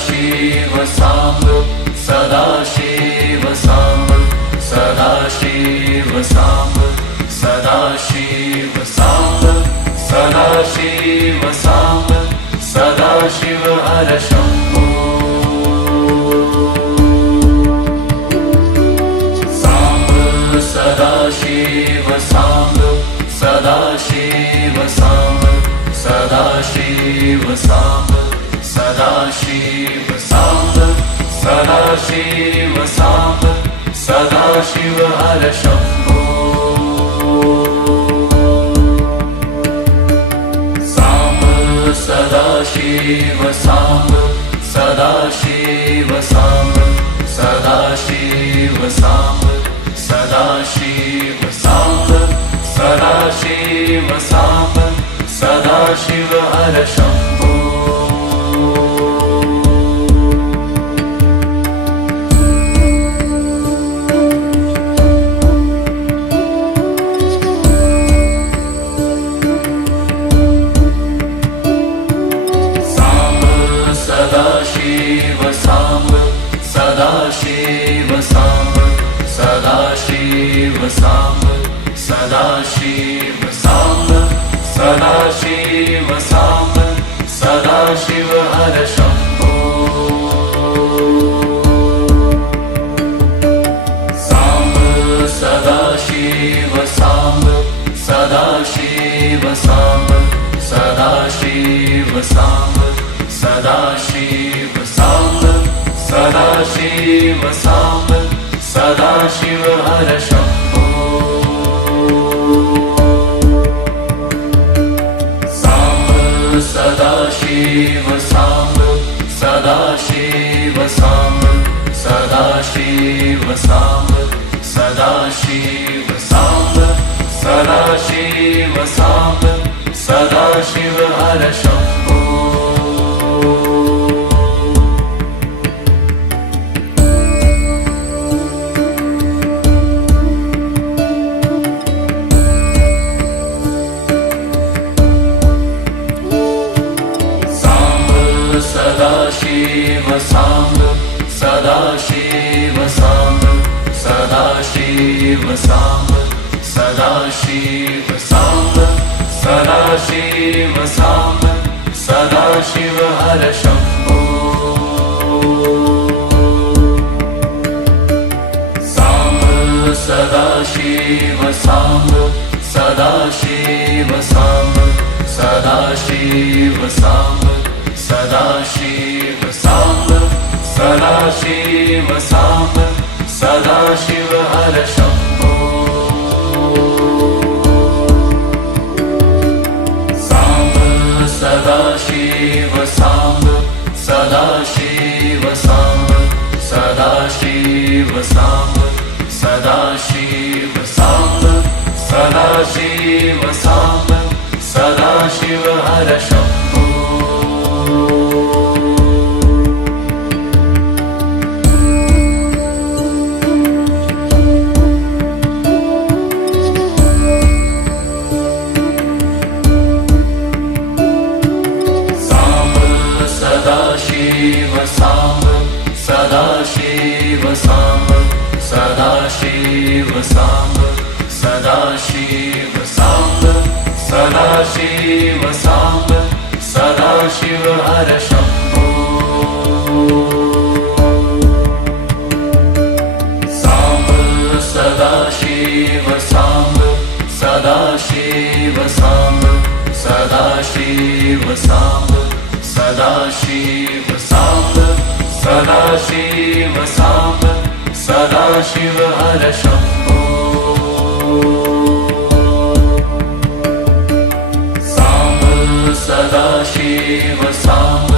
Sadashiv Samba Sadashiv Samba Sadashiv Samba Sadashiv Samba Sadashiv Samba Sadashiv हर Shambho Samba Sadashiv Samba Sadashiv Samba Sadashiv Samba Sadashiv Samba Sadashiv Samba Sadashiv हर Shambho Samba Sadashiv Samba Sadashiv Samba Sadashiv Samba Sadashiv Samba Sadashiv Samba Sadashiv हर Shambho Sadashiv Samba Sadashiv Samba Sadashiv Samba Sadashiv Samba Sadashiv Samba Sadashiv हर Shambho Samba Sadashiv Samba Sadashiv Samba Sadashiv Samba Sadashiv Samba Sadashiv Samba Sadashiv हर Shambho Samba Sadashiv Samba Sadashiv Samba Sadashiv Samba Sadashiv Samba Sadashiv Samba Sadashiv हर Shambho Sadashiv Samba Sadashiv Samba Sadashiv Samba Sadashiv Samba Sadashiv Samba Sadashiv हर Shambho Samba Sadashiv Samba Sadashiv Samba Sadashiv Samba Sadashiv Samba Sadashiv Samba Sadashiv हर Shambho Samba Sadashiv Samba Sadashiv Samba Sadashiv Samba Sadashiv Samba Sadashiv Samba Sadashiv हर Shambho Sadashiv Samba Sadashiv Samba Sadashiv Samba Sadashiv Samba Sadashiv Samba Sadashiv हर Shambho Samba Sadashiv Samba Sadashiv Samba Sadashiv Samba Sadashiv Samba Sadashiv Samba Sadashiv हर Shambho Samba Sadashiv Samba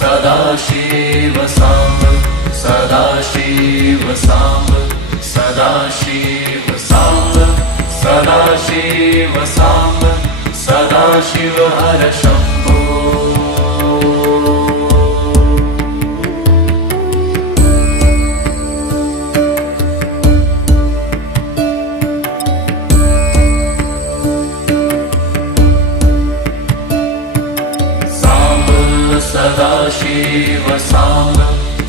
Sadashiv Samba Sadashiv Samba Sadashiv Samba Sadashiv Samba Sadashiv हर Shambho Sadashiv Samba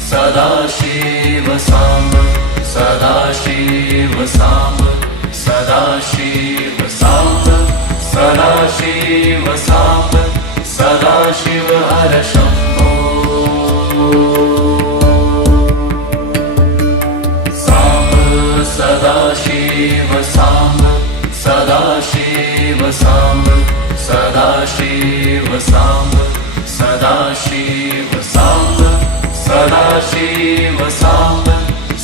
Sadashiv Samba Sadashiv Samba Sadashiv Samba Sadashiv Samba Sadashiv हर Shambho Samba Sadashiv Samba Sadashiv Samba Sadashiv Samba Sadashiv Samba Sadashiv Samba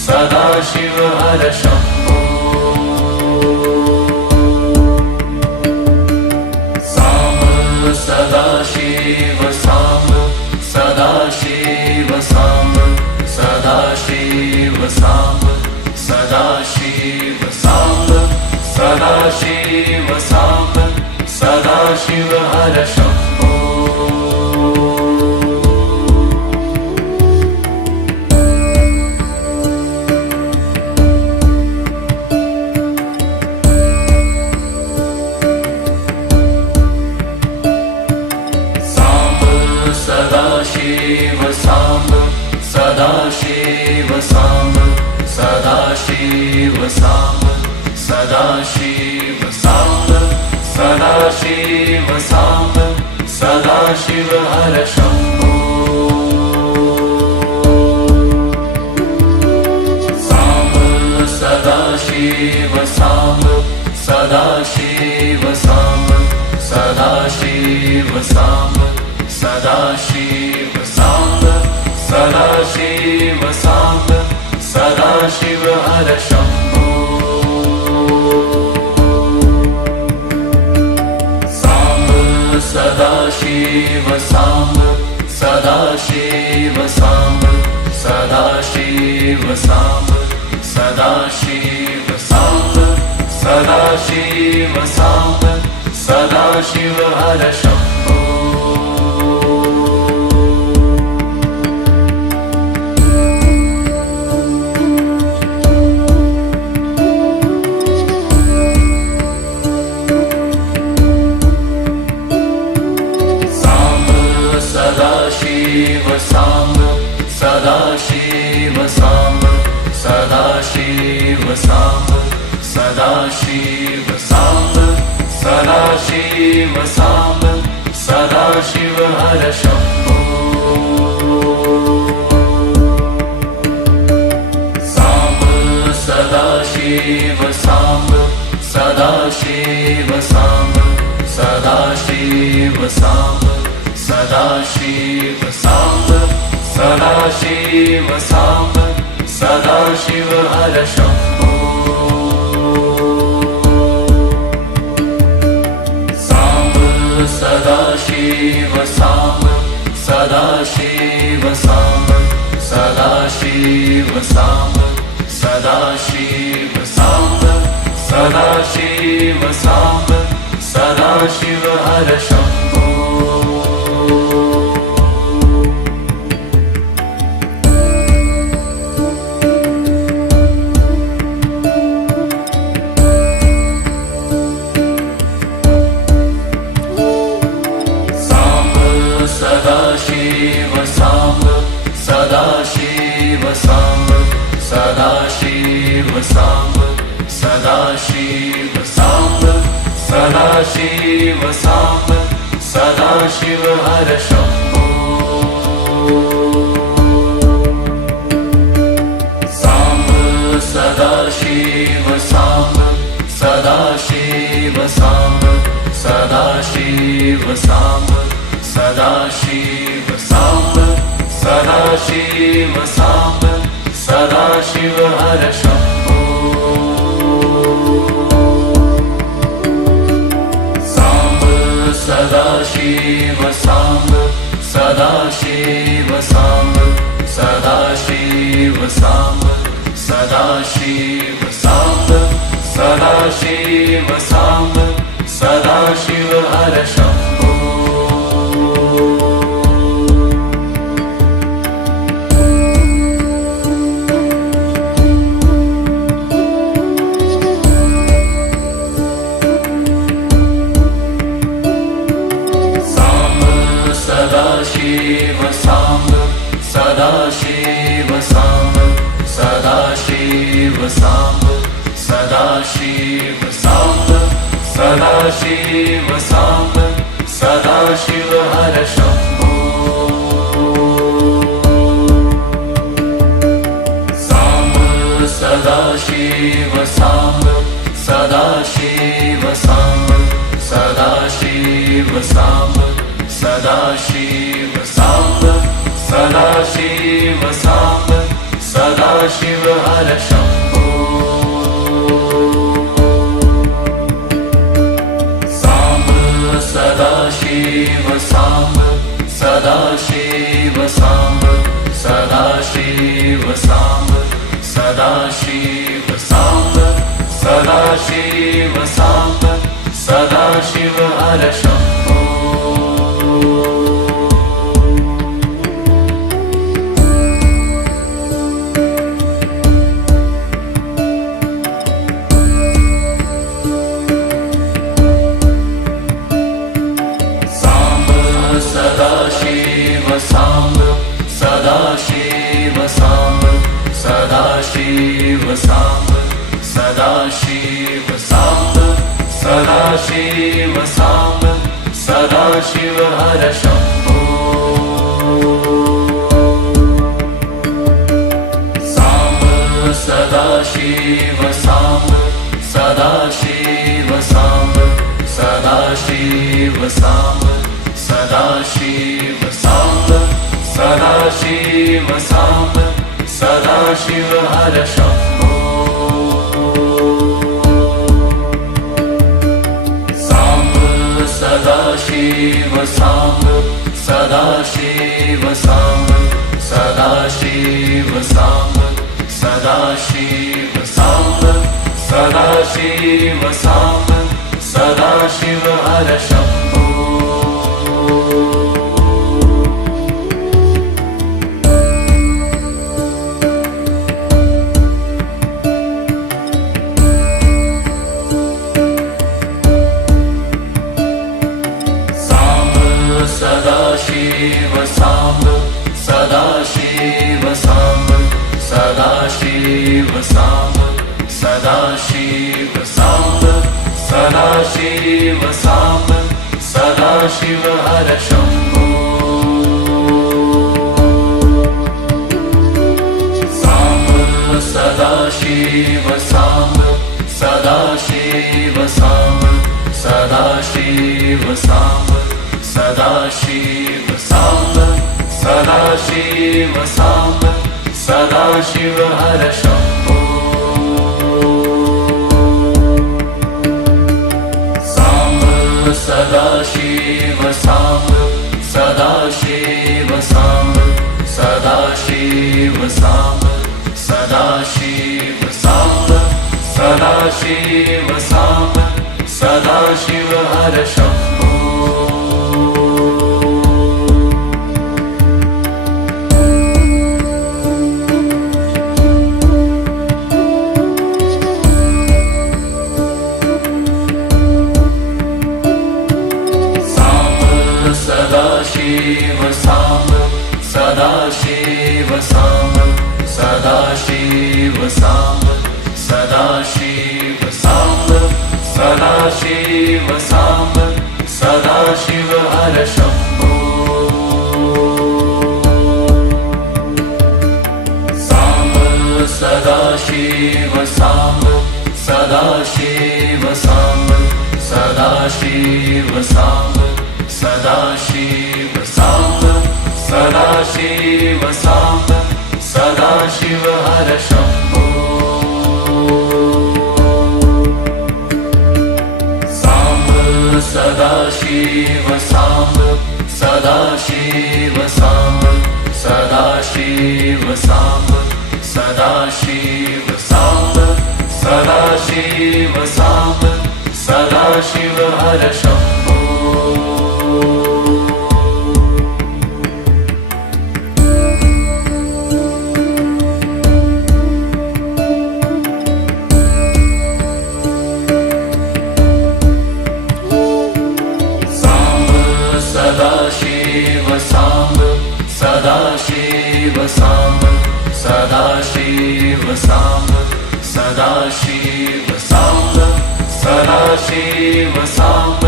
Sadashiv हर Shambho Samba Sadashiv Samba Sadashiv Samba Sadashiv Samba Sadashiv Samba Sadashiv Samba Sadashiv हर Shambho Sadashiv Samba Sadashiv Samba Sadashiv Samba Sadashiv Samba Sadashiv Samba Sadashiv हर Shambho Samba Sadashiv Samba Sadashiv Samba Sadashiv Samba Sadashiv Samba Sadashiv Samba Sadashiv हर Shambho Samba Sadashiv Samba Sadashiv Samba Sadashiv Samba Sadashiv Samba Sadashiv Samba Sadashiv हर Shambho Sadashiv Samba Sadashiv Samba Sadashiv Samba Sadashiv Samba Sadashiv Samba Sadashiv हर Shambho Samba Sadashiv Samba Sadashiv Samba Sadashiv Samba Sadashiv Samba Sadashiv Samba Sadashiv हर Shambho Samba Sadashiv Samba Sadashiv Samba Sadashiv Samba Sadashiv Samba Sadashiv Samba Sadashiv हर Shambho Sadashiv Samba Sadashiv Samba Sadashiv Samba Sadashiv Samba Sadashiv Samba Sadashiv हर Shambho Samba Sadashiv Samba Sadashiv Samba Sadashiv Samba Sadashiv Samba Sadashiv Samba Sadashiv हर Shambho Samba Sadashiv Samba Sadashiv Samba Sadashiv Samba Sadashiv Samba Sadashiv Samba Sadashiv हर Shambho Sadashiv Sadashiv Samba Sadashiv Samba Sadashiv Samba Sadashiv Samba Sadashiv Samba Sadashiv हर Shambho Samba Sadashiv Samba Sadashiv Samba Sadashiv Samba Sadashiv Samba Sadashiv Samba Sadashiv हर Shambho Samba Sadashiv Samba Sadashiv Samba Sadashiv Samba Sadashiv Samba Sadashiv Samba Sadashiv हर Shambho Sadashiv Samba Sadashiv Samba Sadashiv Samba Sadashiv Samba Sadashiv Samba Sadashiv हर Shambho Samba Sadashiv Samba Sadashiv Samba Sadashiv Samba Sadashiv Samba Sadashiv Samba Sadashiv हर Shambho Samba Sadashiv Samba Sadashiv Samba Sadashiv Samba Sadashiv Samba Sadashiv Samba Sadashiv हर Shambho Sadashiv Samba Sadashiv Samba Sadashiv Samba Sadashiv Samba Sadashiv Samba Sadashiv हर Shambho Samba Sadashiv Samba Sadashiv Samba Sadashiv Samba Sadashiv Samba Sadashiv Samba Sadashiv हर Shambho Samba Sadashiv Samba Sadashiv Samba Sadashiv Samba Sadashiv Samba Sadashiv Samba Sadashiv हर Shambho Sadashiv Samba Sadashiv Samba Sadashiv Samba Sadashiv Samba Sadashiv Samba Sadashiv हर Shambho Samba Sadashiv Samba Sadashiv Samba Sadashiv Samba Sadashiv Samba Sadashiv Samba Sadashiv हर Shambho Samba Sadashiv Samba Sadashiv Samba Sadashiv Samba Sadashiv Samba Sadashiv Samba Sadashiv हर Shambho Sadashiv Samba Sadashiv Samba Sadashiv Samba Sadashiv Samba Sadashiv Samba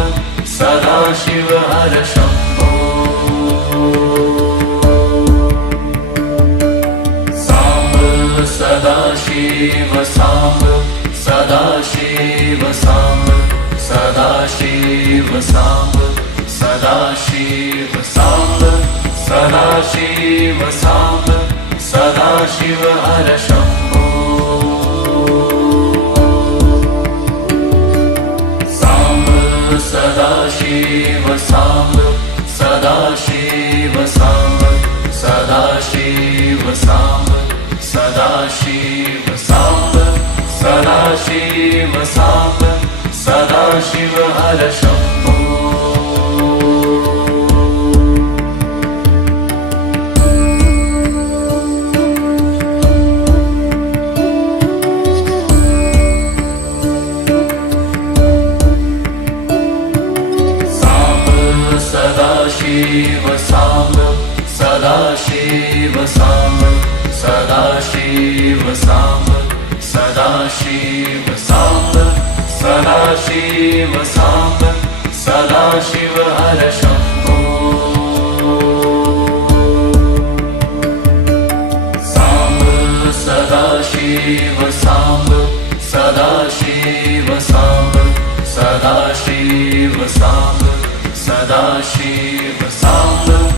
Sadashiv हर Shambho Samba Sadashiv Samba Sadashiv Samba Sadashiv Samba Sadashiv Samba Sadashiv Samba Sadashiv हर Shambho Samba Sadashiv Samba Sadashiv Samba Sadashiv Samba Sadashiv Samba Sadashiv Samba Sadashiv हर Shambho Sadashiv Samba Sadashiv Samba Sadashiv Samba Sadashiv Samba Sadashiv Samba Sadashiv हर Shambho Samba Sadashiv Samba Sadashiv Samba Sadashiv Samba Sadashiv Samba